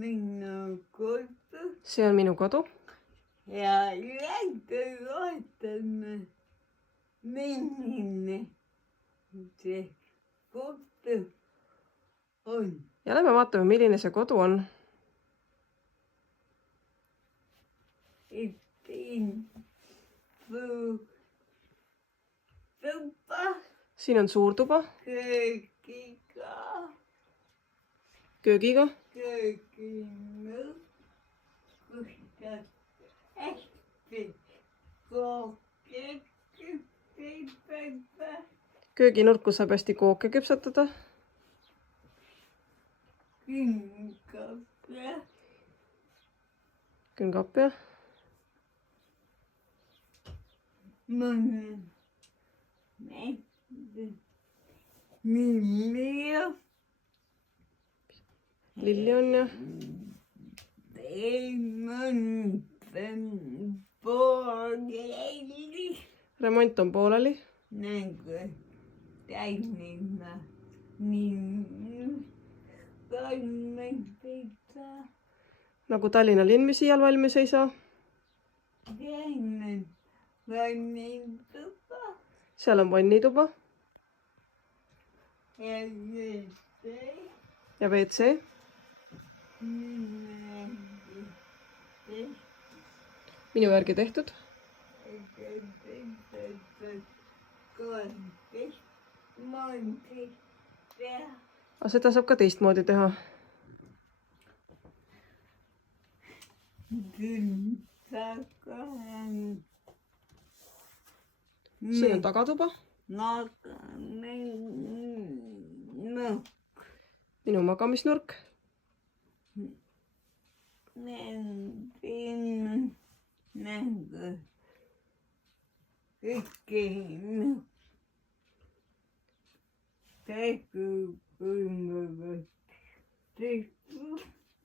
minu kodu. See on minu kodu. Ja lähte vaatame, milline see kodu on. Ja lähme vaatame, milline see kodu on. Siin on suur tuba. Köögiga. Kööginurku saab hästi kooke küpsetada. Külmkapp ja. Lilli on ja. Remont on pooleli. Nagu Tallinna linn iial valmis ei saa. Seal on vannituba. Ja WC. Minu järgi tehtud. Aga seda saab ka teistmoodi teha. Siin on tagatuba. Minu magamisnurk.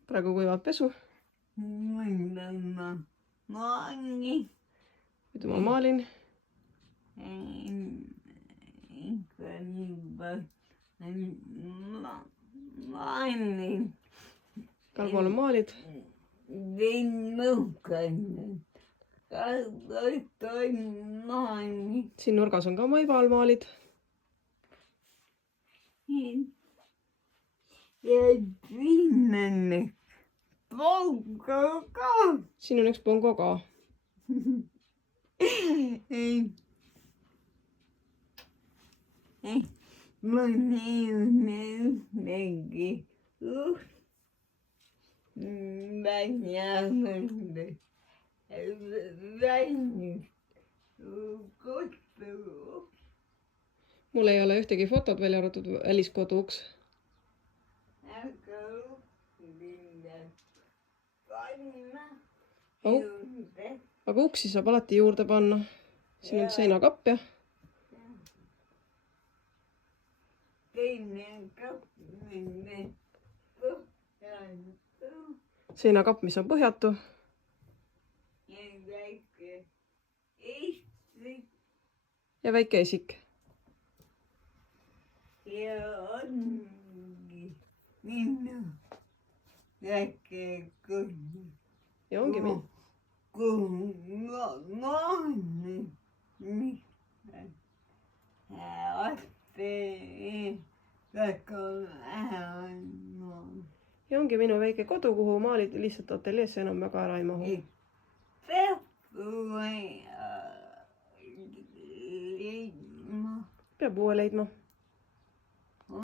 Praegu kuivab pesu. Muidu ma maalin. Kalvool on maalid. Siin nurgas on ka maival maalid. Siin on üks pongo ka. Mul ei ole ühtegi fotot välja arvatud väliskodu uks. Aga uksi saab alati juurde panna. Siin on seinakapp ja. Seinakapp, mis on põhjatu. Ja väike esik. Ja ongi minu. Ja ongi minu väike kodu, kuhu maalid lihtsalt ateljeesse enam väga ära ei mahu. Peab uue leidma.